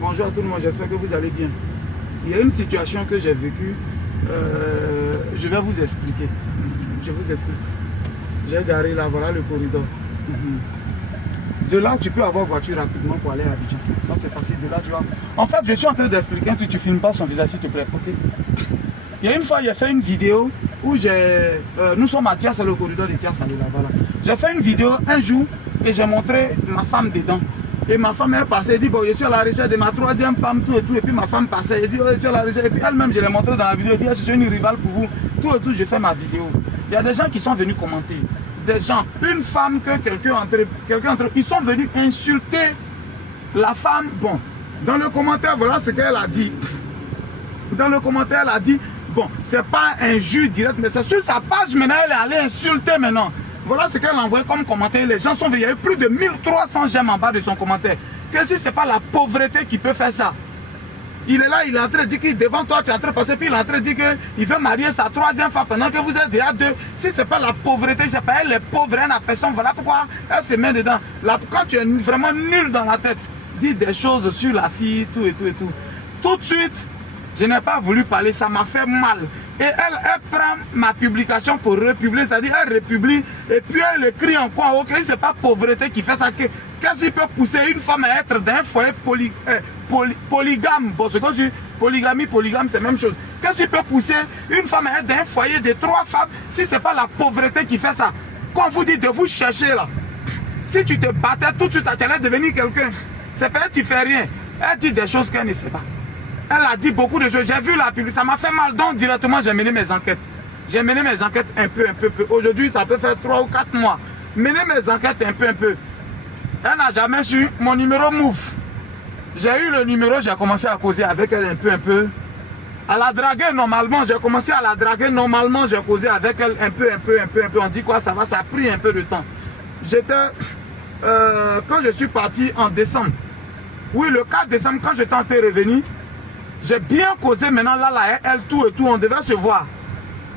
Bonjour à tout le monde, j'espère que vous allez bien. Il y a une situation que j'ai vécue, je vais vous expliquer. Je vous explique. J'ai garé là, voilà le corridor. De là, tu peux avoir voiture rapidement pour aller à Abidjan. Ça, c'est facile. De là, tu vois. En fait, je suis en train d'expliquer un truc. Tu ne filmes pas son visage, s'il te plaît. Okay? Il y a une fois, j'ai fait une vidéo où j'ai... nous sommes à Tias, le corridor de Tias, là, voilà. J'ai fait une vidéo un jour et j'ai montré ma femme dedans. Et ma femme est passée, elle dit, bon, je suis à la recherche de ma troisième femme, tout et tout. Et puis ma femme passait, elle dit, oh, je suis à la recherche. Et puis elle-même, je l'ai montré dans la vidéo, elle dit, je suis une rivale pour vous. Tout et tout, je fais ma vidéo. Il y a des gens qui sont venus commenter. Des gens, une femme que quelqu'un entre, ils sont venus insulter la femme. Bon, dans le commentaire, voilà ce qu'elle a dit. Dans le commentaire, elle a dit, bon, c'est pas un jus direct, mais c'est sur sa page maintenant, elle est allée insulter maintenant. Voilà ce qu'elle a envoyé comme commentaire. Les gens sont venus, il y avait plus de 1300 j'aime en bas de son commentaire. Que si c'est pas la pauvreté qui peut faire ça. Il est là, il est en train de dire que devant toi, tu es en train de passer, puis il est en train de dire qu'il veut marier sa troisième femme pendant que vous êtes déjà deux. Si ce n'est pas la pauvreté, c'est pas elle, les pauvres, elle n'a personne. Voilà pourquoi elle se met dedans. Là, quand tu es vraiment nul dans la tête, dis des choses sur la fille, tout et tout et tout. Tout de suite, je n'ai pas voulu parler, ça m'a fait mal. Et elle prend ma publication pour republier, c'est-à-dire elle republie, et puis elle écrit en quoi, ok, c'est pas pauvreté qui fait ça. Qu'est-ce qui peut pousser une femme à être dans un foyer polygame? Bon, ce que je dis, polygame, c'est la même chose. Qu'est-ce qui peut pousser une femme à être dans un foyer de 3 femmes si c'est pas la pauvreté qui fait ça? Quand vous dites de vous chercher là, si tu te battais tout de suite, tu allais devenir quelqu'un. C'est pas elle qui fait rien. Elle dit des choses qu'elle ne sait pas. Elle a dit beaucoup de choses. J'ai vu la publicité, ça m'a fait mal. Donc directement, j'ai mené mes enquêtes. J'ai mené mes enquêtes un peu. Aujourd'hui, ça peut faire 3 ou 4 mois. Mené mes enquêtes un peu. Elle n'a jamais su mon numéro Move. J'ai eu le numéro, j'ai commencé à causer avec elle un peu. À la draguer normalement, j'ai commencé à la draguer normalement, j'ai causé avec elle un peu. On dit quoi, ça va, ça a pris un peu de temps. J'étais, quand je suis parti en décembre, oui, le 4 décembre, quand j'étais en train de revenir, j'ai bien causé maintenant là, elle, tout et tout, on devait se voir.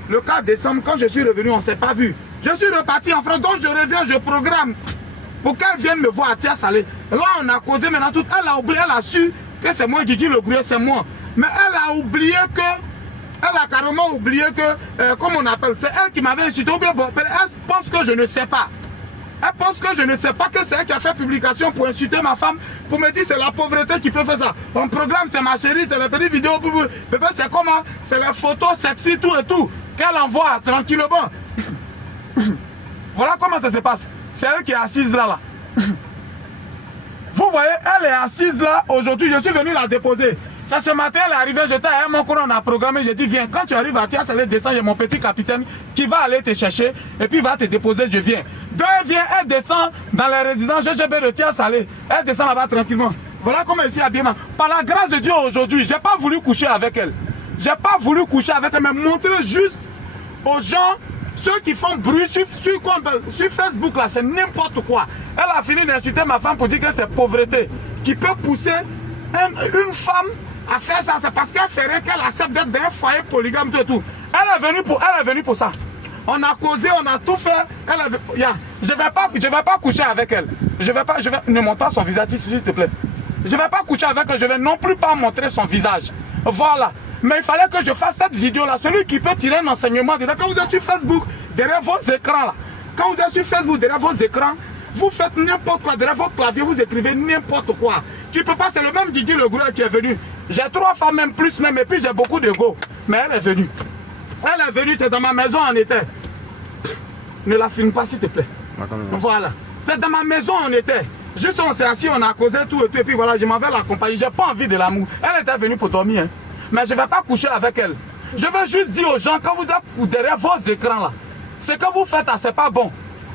Le 4 décembre, quand je suis revenu, on ne s'est pas vu. Je suis reparti en France, donc je reviens, je programme pour qu'elle vienne me voir à Tia Salé. Là, on a causé maintenant tout. Elle a oublié, elle a su que c'est moi, Guigui le Gruyère, c'est moi. Mais elle a oublié que, elle a carrément oublié que, comme on appelle, c'est elle qui m'avait insulté. Ou bien, bon, elle pense que je ne sais pas. Elle pense que je ne sais pas que c'est elle qui a fait publication pour insulter ma femme, pour me dire c'est la pauvreté qui peut faire ça. On programme, c'est ma chérie, c'est les petites vidéos, c'est comment, c'est les photos sexy, tout et tout, qu'elle envoie tranquillement. Voilà comment ça se passe. C'est elle qui est assise là. Vous voyez, elle est assise là aujourd'hui, je suis venu la déposer. Ça, ce matin, elle est arrivée, j'étais à mon cours, on a programmé, j'ai dit viens, quand tu arrives à Tia Salé, descends, il y a mon petit capitaine qui va aller te chercher et puis il va te déposer, je viens. Donc elle vient, elle descend dans les résidences GGB de Tia Salé, elle descend là-bas tranquillement. Voilà comment elle s'est habillée. Par la grâce de Dieu aujourd'hui, j'ai pas voulu coucher avec elle. J'ai pas voulu coucher avec elle, mais montrer juste aux gens, ceux qui font bruit sur Facebook là, c'est n'importe quoi. Elle a fini d'insulter ma femme pour dire que c'est pauvreté qui peut pousser une femme à faire ça. C'est parce qu'elle ferait qu'elle accepte d'être dans un foyer polygame et tout. Elle est venue pour ça. On a causé, on a tout fait. Je vais pas coucher avec elle. Ne montre pas son visage, s'il te plaît. Je vais pas coucher avec elle. Je vais non plus pas montrer son visage. Voilà. Mais il fallait que je fasse cette vidéo là. Celui qui peut tirer un enseignement dedans. Quand vous êtes sur Facebook, derrière vos écrans là. Quand vous êtes sur Facebook, derrière vos écrans, vous faites n'importe quoi. Derrière vos claviers, vous écrivez n'importe quoi. Tu peux pas, c'est le même Guigui le Gruyère qui est venu. J'ai 3 femmes, même plus même, et puis j'ai beaucoup d'ego. Mais elle est venue. Elle est venue, c'est dans ma maison en était. Ne la filme pas s'il te plaît. Voilà. C'est dans ma maison on était. Juste on s'est assis, on a causé tout et tout. Et puis voilà, je m'avais l'accompagner. J'ai pas envie de l'amour. Elle était venue pour dormir. Hein. Mais je ne vais pas coucher avec elle. Je veux juste dire aux gens, quand vous êtes derrière vos écrans là, ce que vous faites, c'est pas bon.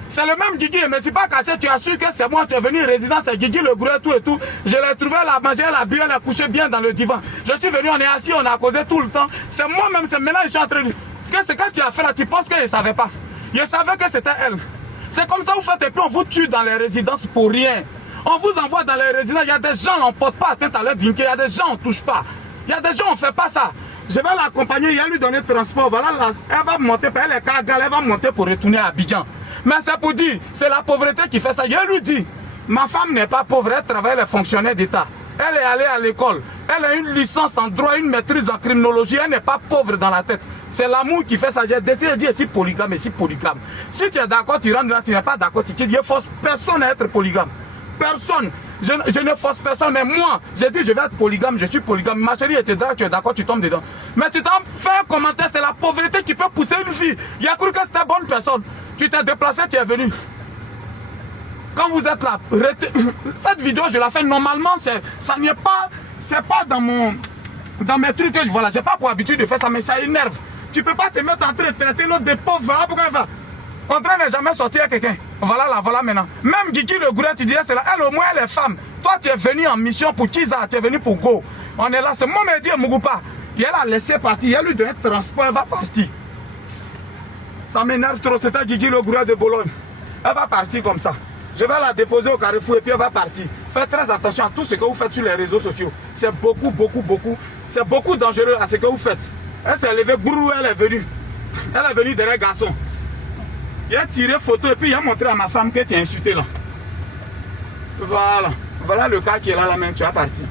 C'est le même Guigui, mais c'est pas caché, tu as su que c'est moi, tu es venu résident, c'est Guigui le Gruyère, tout et tout. Je l'ai trouvé, elle a mangé, elle a bu, elle a couché bien dans le divan. Je suis venu, on est assis, on a causé tout le temps. C'est moi-même, c'est maintenant, je suis en train de dire, qu'est-ce que tu as fait là, tu penses que je ne savais pas. Je savais que c'était elle. C'est comme ça vous faites et puis on vous tue dans les résidences pour rien. On vous envoie dans les résidences, il y a des gens, on ne porte pas atteinte à leur dignité, il y a des gens, on ne touche pas. Il y a des gens, on ne fait pas ça. Je vais l'accompagner, il va lui donner le transport. Voilà, elle va monter, elle est elle va monter pour retourner à Abidjan. Mais c'est pour dire, c'est la pauvreté qui fait ça. Je lui dis, Ma femme n'est pas pauvre, elle travaille les fonctionnaires d'État. Elle est allée à l'école. Elle a une licence en droit, une maîtrise en criminologie. Elle n'est pas pauvre dans la tête. C'est l'amour qui fait ça. J'ai décidé de dire ici polygame, ici polygame. Si tu es d'accord, tu rentres là, tu n'es pas d'accord, tu quittes. Je ne force personne à être polygame. Personne. Je ne force personne. Mais moi, j'ai dit je vais être polygame, je suis polygame. Ma chérie était là, tu es d'accord, tu tombes dedans. Mais tu t'en fais un commentaire, c'est la pauvreté qui peut pousser une fille. Il a cru que c'était bonne personne. Tu t'es déplacé, tu es venu. Quand vous êtes là, cette vidéo, je la fais normalement, ça n'est pas, c'est pas dans mes trucs que je vois là. J'ai pas pour habitude de faire ça, mais ça énerve. Tu peux pas te mettre en train de traiter l'autre de pauvre. Voilà pourquoi elle va. En train de jamais sortir à quelqu'un. Voilà là, voilà maintenant. Même Guigui le Gouret, tu disais, c'est là. Elle au moins, elle est femme. Toi, tu es venu en mission pour Kiza, tu es venu pour Go. On est là, c'est moi, me dit Mugupa. Et elle a laissé partir, elle lui donne un transport, elle va partir. Ça m'énerve trop, c'était Guigui le Gouret de Bologne. Elle va partir comme ça. Je vais la déposer au Carrefour et puis elle va partir. Faites très attention à tout ce que vous faites sur les réseaux sociaux. C'est c'est beaucoup dangereux à ce que vous faites. Elle s'est levée, brou, elle est venue. Elle est venue derrière garçon. Il a tiré photo et puis il a montré à ma femme que tu es insulté là. Voilà. Voilà le cas qui est là, là même, tu as parti.